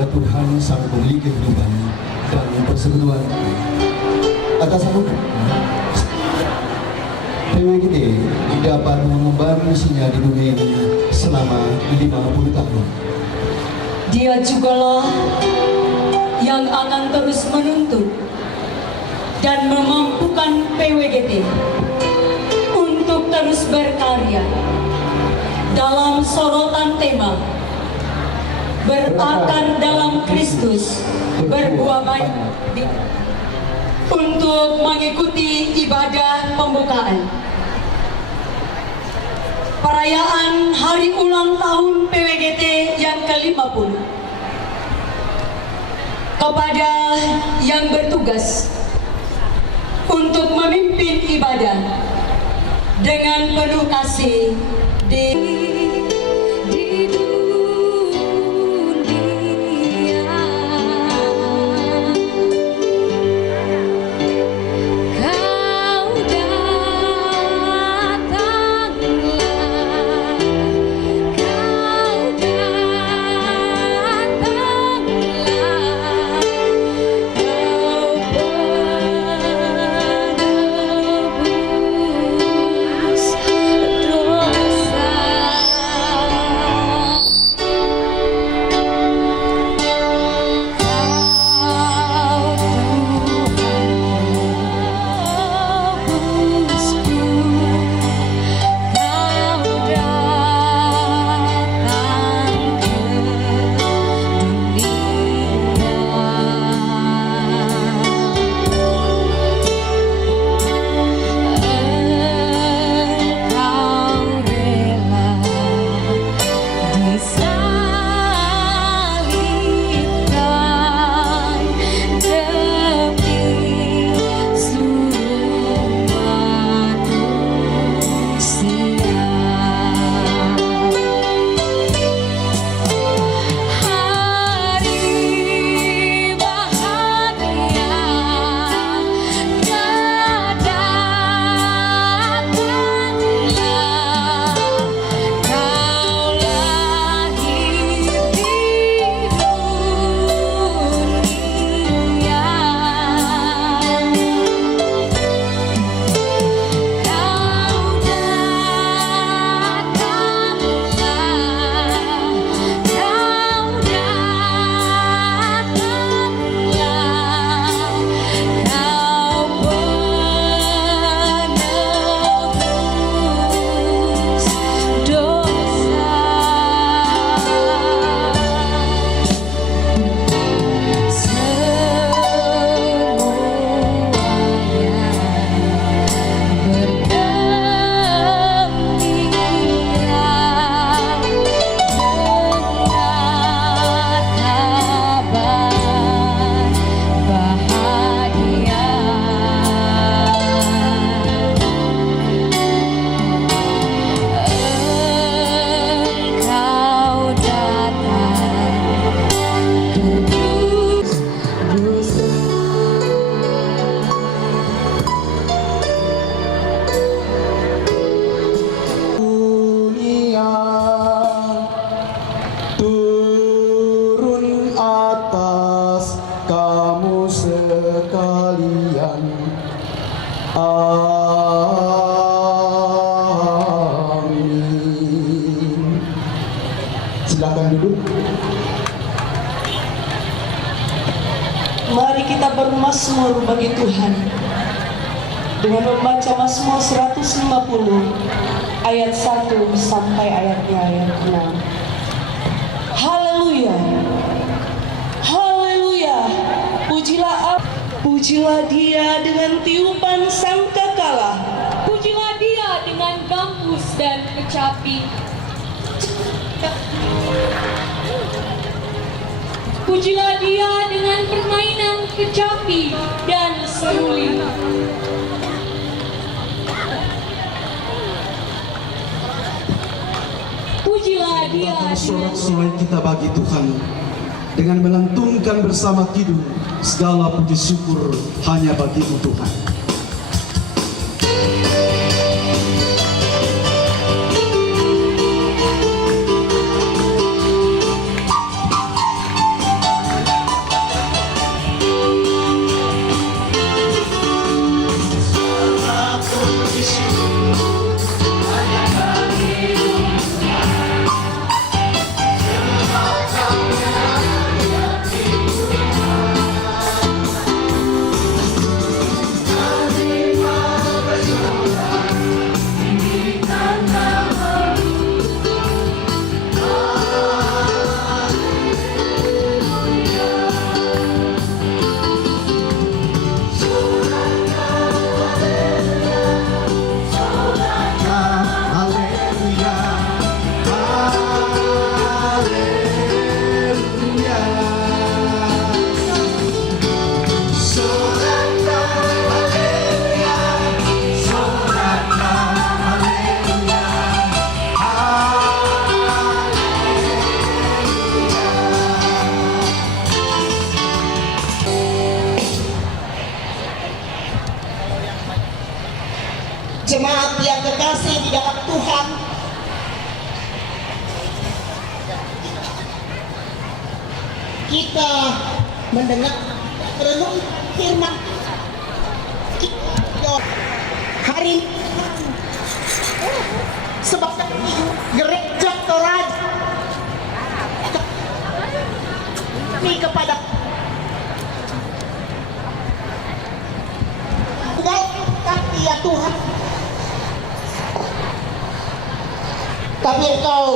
kepada Tuhan Sang Pemilik kehidupan dan persekutuan atas anugerah PWGT dapat mengemban misinya di dunia ini selama 50 tahun. Dia jugalah yang akan terus menuntut dan memampukan PWGT untuk terus berkarya dalam sorotan tema berakar dalam Kristus, berbuah baik untuk mengikuti ibadah pembukaan perayaan hari ulang tahun PWGT yang ke-50 kepada yang bertugas untuk memimpin ibadah dengan penuh kasih di Silakan duduk. Mari kita bermazmur bagi Tuhan dengan membaca Mazmur 150 ayat 1 sampai ayatnya ayat 6. Haleluya, haleluya, pujilah Dia dengan tiupan sangkakala, pujilah Dia dengan gambus dan kecapi. Pujilah Dia dengan permainan kecapi dan seruling. Pujilah Dia Sorak-sorai kita bagi Tuhan dengan melantunkan bersama kidung segala puji syukur hanya bagi-Mu Tuhan. Jemaat yang kekasih di dalam Tuhan, kita mendengar renung firman hari ini, sebab gereja Toraja kami kepada kami ya Tuhan, tapi Engkau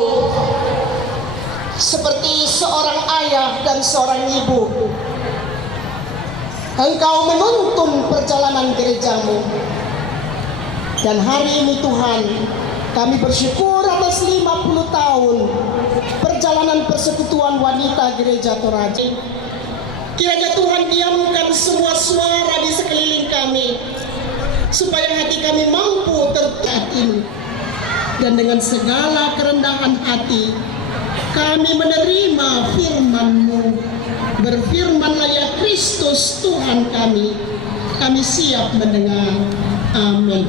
seperti seorang ayah dan seorang ibu, Engkau menuntun perjalanan gerejamu. Dan hari ini Tuhan, kami bersyukur atas 50 tahun perjalanan persekutuan wanita gereja Toraja. Kiranya Tuhan diamkan semua suara di sekeliling kami, supaya hati kami mampu tertaat ini. Dan dengan segala kerendahan hati, kami menerima firman-Mu. Berfirmanlah ya Kristus Tuhan kami siap mendengar. Amin.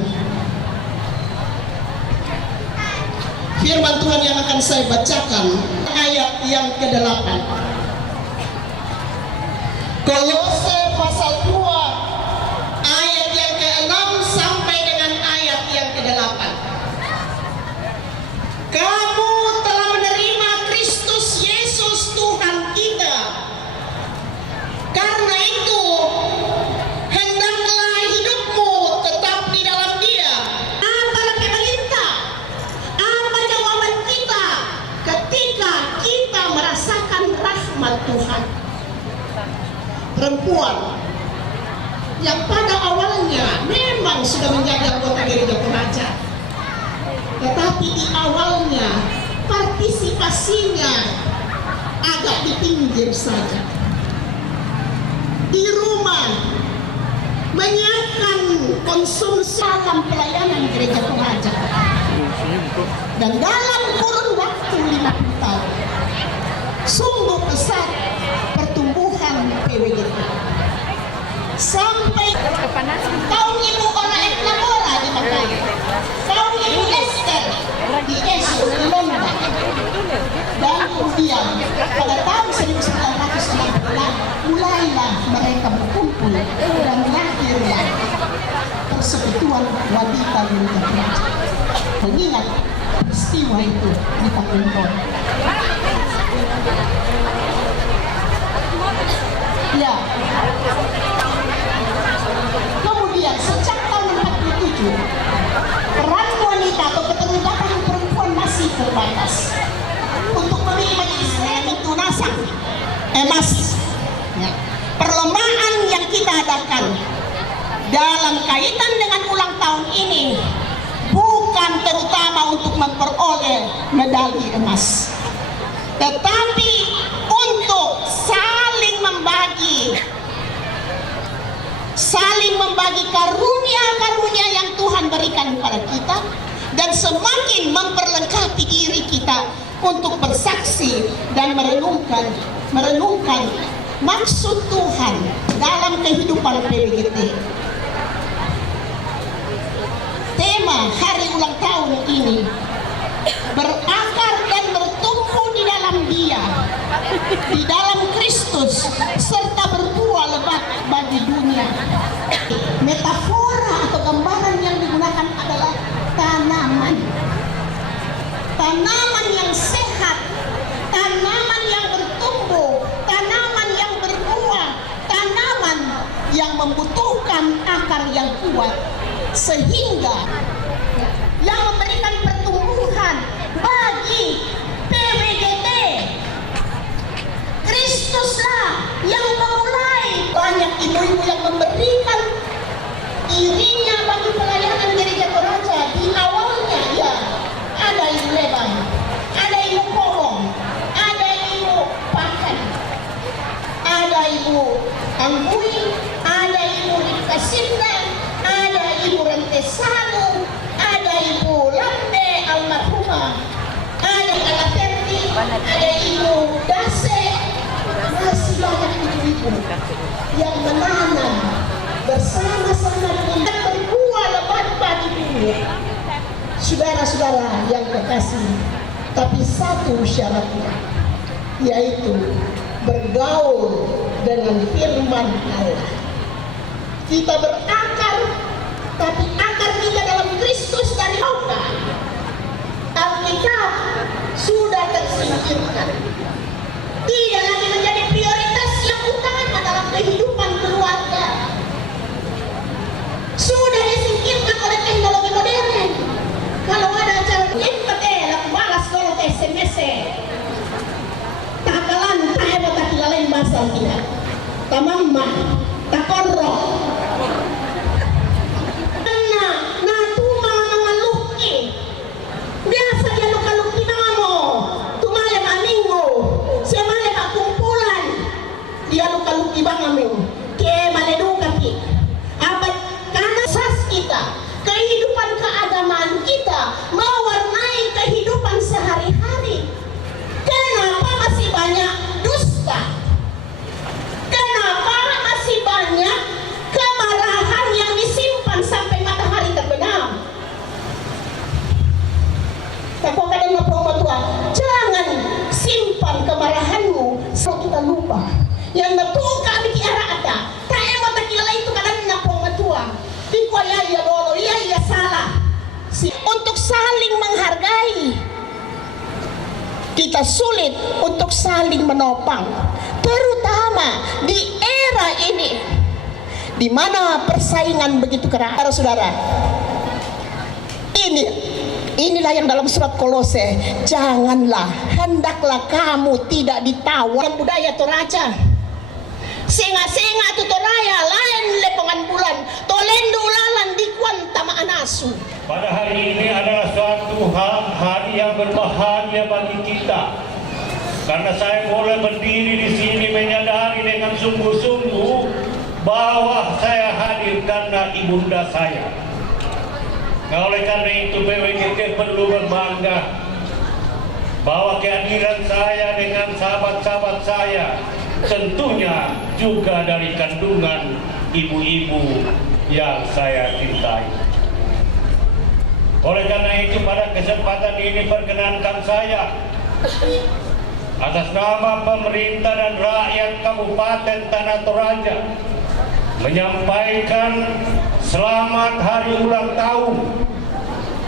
Firman Tuhan yang akan saya bacakan, ayat yang ke-8. Kolose pasal 2, ayat yang ke-6 sampai dengan ayat yang ke-8. Kamu telah menerima Kristus Yesus Tuhan kita. Karena itu, hendaklah hidupmu tetap di dalam Dia. Apa pemerintah? Apa jawaban kita ketika kita merasakan rahmat Tuhan? Perempuan yang pada awalnya memang sudah menjadi anggota gereja Toraja, tetapi di awalnya partisipasinya agak di pinggir saja. Di rumah menyiapkan konsumsi dalam pelayanan gereja Toraja, dan dalam kurun waktu 50 tahun sungguh besar pertumbuhan PWGT. Sampai kaum ibu orang Eklamora di Makassar, kaum ibu Esther di Yesus di London, dan kemudian pada tahun 1960 mulailah mereka berkumpul dan lahirlah persekutuan wanita gereja Toraja. Mengingat peristiwa itu di tahun ya. Kemudian sejak tahun 47 peran wanita atau keterlibatan perempuan masih terbatas. Untuk memilih majelis itu masih ya. Perlombaan yang kita adakan dalam kaitan dengan ulang tahun ini bukan terutama untuk memperoleh medali emas, tetapi untuk saling membagi karunia-karunia yang Tuhan berikan kepada kita, dan semakin memperlengkapi diri kita untuk bersaksi dan merenungkan maksud Tuhan dalam kehidupan PWGT. Tema hari ulang tahun ini berakar dan bertumbuh di dalam Dia, di dalam Kristus, serta berbuah lebat bagi dunia. Metafora atau gambaran yang digunakan adalah tanaman yang sehat, tanaman yang bertumbuh, tanaman yang berbuah, tanaman yang membutuhkan akar yang kuat, sehingga yang memberikan pertumbuhan bagi PWGT. Kristuslah yang memulai. Banyak ibu-ibu yang memberikan dirinya bagi pelayanan gereja Toraja. Di awalnya ya ada ibu Leban, ada ibu Kolong, ada ibu Pakan, ada ibu Anggui, ada ibu Rika Sinda, ada ibu Rentesanu, ada ibu Lande almarhumah, ada Alaterti, ada ibu Dase. Masih banyak ibu-ibu yang menanam bersama-sama dengan berbuah lebat bagi dunia. saudara yang kekasih, tapi satu syaratnya, yaitu bergaul dengan firman Allah. Kita berakar, tapi akar kita dalam Kristus dari Allah. Alkitab sudah tersingkirkan, tidak lagi menjadi prioritas yang utama dalam kehidupan keluarga. Sudah disingkirkan oleh teknologi modern. Kalau ada acara laku balas kalau SMS, takalan tak hebat tak lain bahasa tidak. Tamamma, tak korok. Nah tuma mengaluki. Biasa dia luka-luki namo. Tumale maminggo. Semale kumpulan. Dia luka-luki bangamu. Ke maleduka ki. Apa karena sas kita, kehidupan keagamaan kita mewarnai kehidupan sehari-hari. Kenapa masih banyak dusta? Kenapa masih banyak kemarahan yang disimpan sampai matahari terbenam? Kalau kadang ngomong tua, jangan simpan kemarahanmu sebab kita lupa. Yang natuka biki arah ada, tak emang tak kira itu kadang ngomong tua. Dikuaya ya dolo, iya salah. Untuk saling menghargai, kita sulit untuk saling menopang, terutama di era ini di mana persaingan begitu keras. Saudara, inilah yang dalam surat Kolose, janganlah, hendaklah kamu tidak ditawar budaya Toraja. Senga-senga tu Toraya lain lepongan bulan, tolendu lalan dikuan tama anasu. Pada hari ini adalah suatu hari yang berbahagia bagi kita, karena saya boleh berdiri di sini menyadari dengan sungguh-sungguh bahwa saya hadir karena ibunda saya. Oleh karena itu PWGT perlu berbangga bahwa kehadiran saya dengan sahabat-sahabat saya tentunya juga dari kandungan ibu-ibu yang saya cintai. Oleh karena itu pada kesempatan ini perkenankan saya atas nama pemerintah dan rakyat Kabupaten Tanah Toraja menyampaikan selamat hari ulang tahun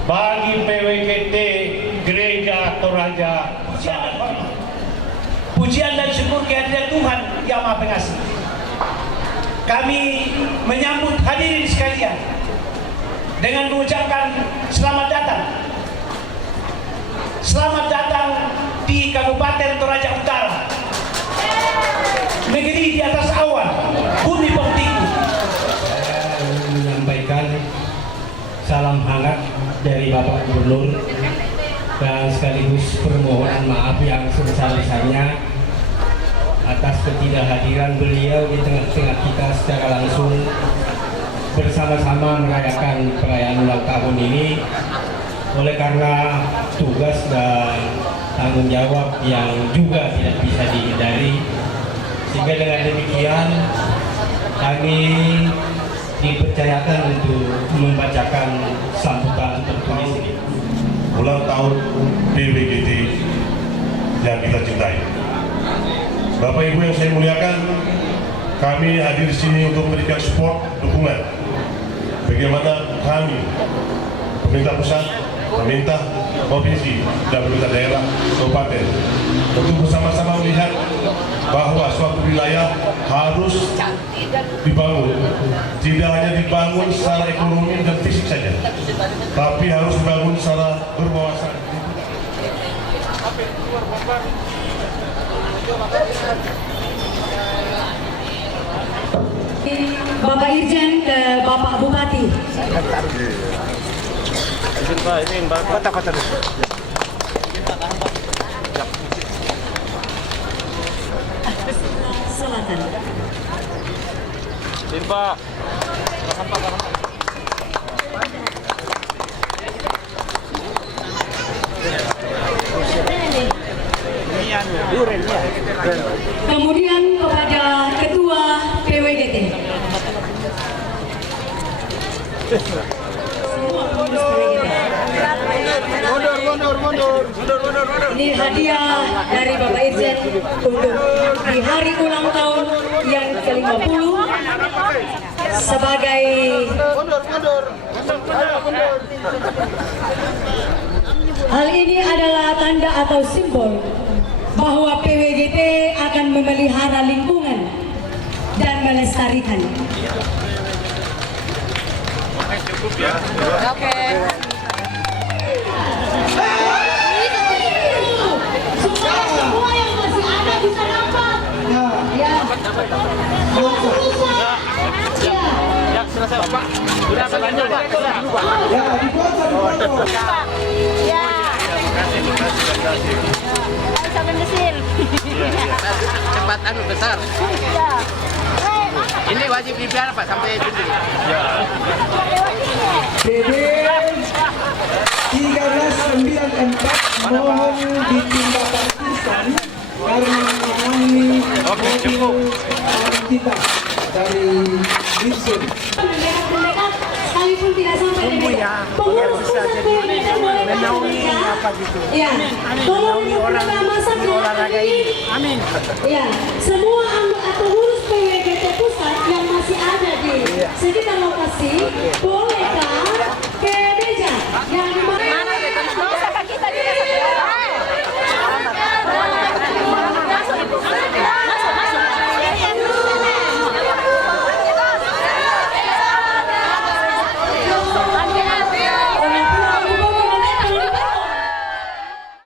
bagi PWGT Gereja Toraja. Pujian dan syukur kehadirat Tuhan yang Maha Pengasih. Kami menyambut hadirin sekalian dengan mengucapkan selamat datang. Selamat datang di Kabupaten Toraja Utara, negeri di atas awan, bumi pemtiku. Saya ingin menyampaikan salam hangat dari Bapak Gubernur dan sekaligus permohonan maaf yang sebesar-besarnya atas ketidakhadiran beliau di tengah-tengah kita secara langsung bersama-sama merayakan perayaan ulang tahun ini, oleh karena tugas dan tanggung jawab yang juga tidak bisa dihindari, sehingga dengan demikian kami dipercayakan untuk membacakan sambutan tertulis ini. Ulang tahun PWGT yang kita cintai. Bapak Ibu yang saya muliakan, kami hadir di sini untuk memberikan support, dukungan. Bagaimana kami, pemerintah pusat, pemerintah provinsi, dan pemerintah daerah, kabupaten, untuk bersama-sama melihat bahwa suatu wilayah harus dibangun. Tidak hanya dibangun secara ekonomi dan fisik saja, tapi harus dibangun secara berwawasan. Bapak Irjen ke Bapak Bupati. Silakan. Pak. Kemudian kepada Ketua PWGT. Semua pengurus PWGT. Ini hadiah dari Bapak Irjen untuk di hari ulang tahun yang ke-50 sebagai hal ini adalah tanda atau simbol bahwa PWGT akan memelihara lingkungan dan melestarikan. Supaya semua yang masih ada bisa dapat. Ya. Ya, selesai Bapak. Sudah selanjutnya Pak. Ya, dipoto. Ya. Sampai mesin. Cepat besar. Ya. Ini wajib dipelihara Pak sampai tinggi. Ya. BD 1394 mohon ditindaklanjuti karena mengalami mobil kita dari Gibson. Mendekat sekalipun tidak sampai mendekat. Pengurus pusat PWGT mulai bekerja. Ya, tolong untuk masak olahraga ini. Amin. Ya, semua anggota pengurus PWGT pusat yang masih ada di sekitar lokasi bolehkah ke meja yang